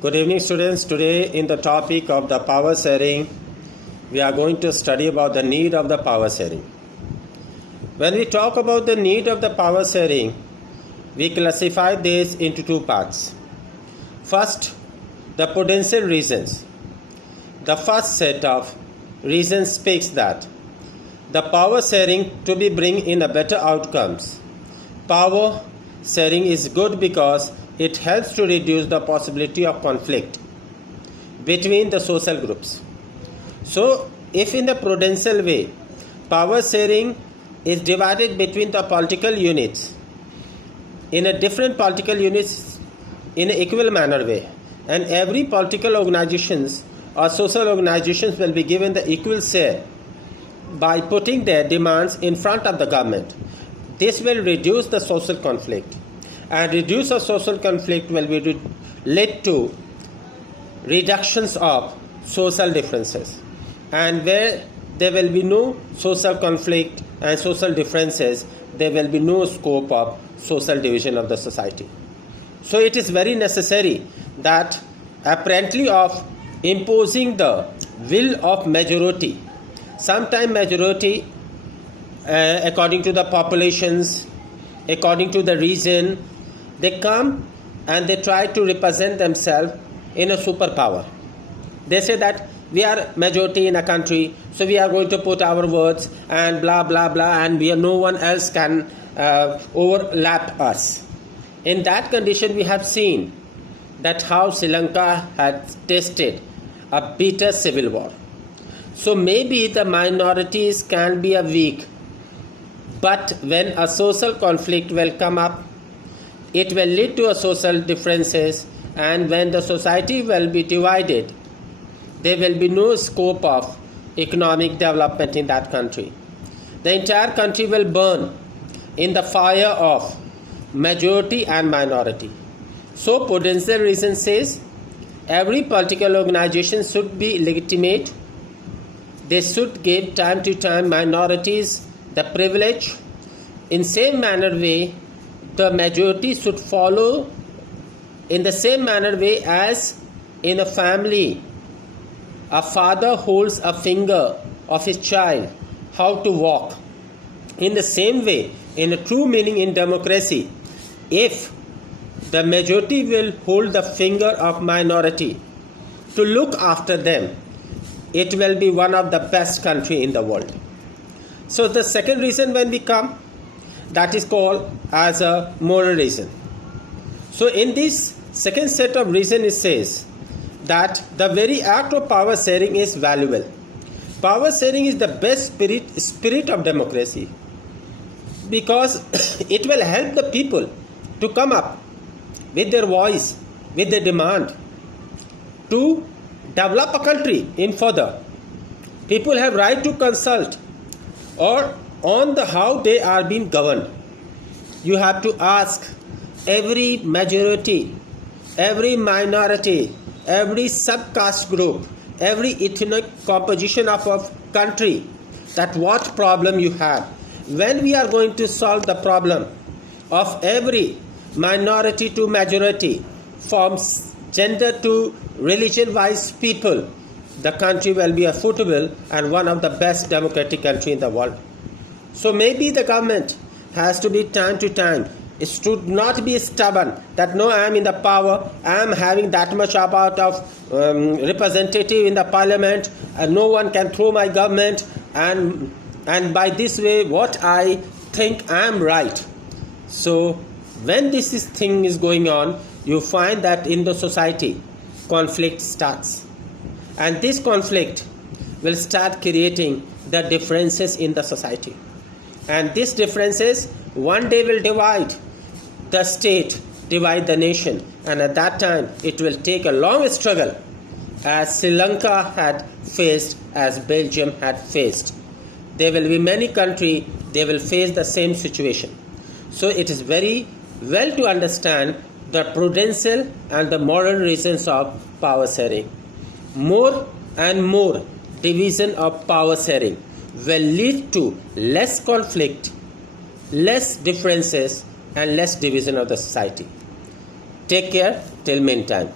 Good evening, students. Today in the topic of the power sharing, we are going to study about the need of the power sharing. When we talk about the need of the power sharing, we classify this into two parts. First, the potential reasons. The first set of reasons speaks that the power sharing to be bring in a better outcomes. Power sharing is good because it helps to reduce the possibility of conflict between the social groups. So, if in the prudential way, power sharing is divided between the political units in a different political units in an equal manner way, and every political organizations or social organizations will be given the equal share by putting their demands in front of the government. This will reduce the social conflict, and reduce of social conflict will be led to reductions of social differences. And where there will be no social conflict and social differences, there will be no scope of social division of the society. So it is very necessary that apparently of imposing the will of majority, sometime majority according to the populations, according to the region, they come and they try to represent themselves in a superpower. They say that we are majority in a country, so we are going to put our words and blah blah blah, and no one else can overlap us. In that condition, we have seen that how Sri Lanka had tasted a bitter civil war. So maybe the minorities can be a weak, but when a social conflict will come up, it will lead to a social differences, and when the society will be divided, there will be no scope of economic development in that country. The entire country will burn in the fire of majority and minority. So potential reason says every political organization should be legitimate. They should give time to time minorities the privilege. In same manner way, the majority should follow in the same manner way as in a family. A father holds a finger of his child how to walk. In the same way, in a true meaning in democracy, if the majority will hold the finger of minority to look after them, it will be one of the best country in the world. So the second reason when we come, that is called as a moral reason. So in this second set of reason, it says that the very act of power sharing is valuable. Power sharing is the best spirit of democracy, because it will help the people to come up with their voice, with their demand to develop a country in further. People have right to consult or on the how they are being governed. You have to ask every majority, every minority, every subcaste group, every ethnic composition of a country that what problem you have. When we are going to solve the problem of every minority to majority, from gender to religion wise people, the country will be a footable and one of the best democratic country in the world. So maybe the government has to be time to time. It should not be stubborn that no, I am in the power, I am having that much amount of representative in the parliament, and no one can throw my government, and by this way what I think I am right. So when this thing is going on, you find that in the society conflict starts, and this conflict will start creating the differences in the society, and these differences one day will divide the state, divide the nation, and at that time it will take a long struggle, as Sri Lanka had faced, as Belgium had faced. There will be many countries, they will face the same situation. So it is very well to understand the prudential and the moral reasons of power sharing. More and more division of power sharing will lead to less conflict, less differences, and less division of the society. Take care till meantime.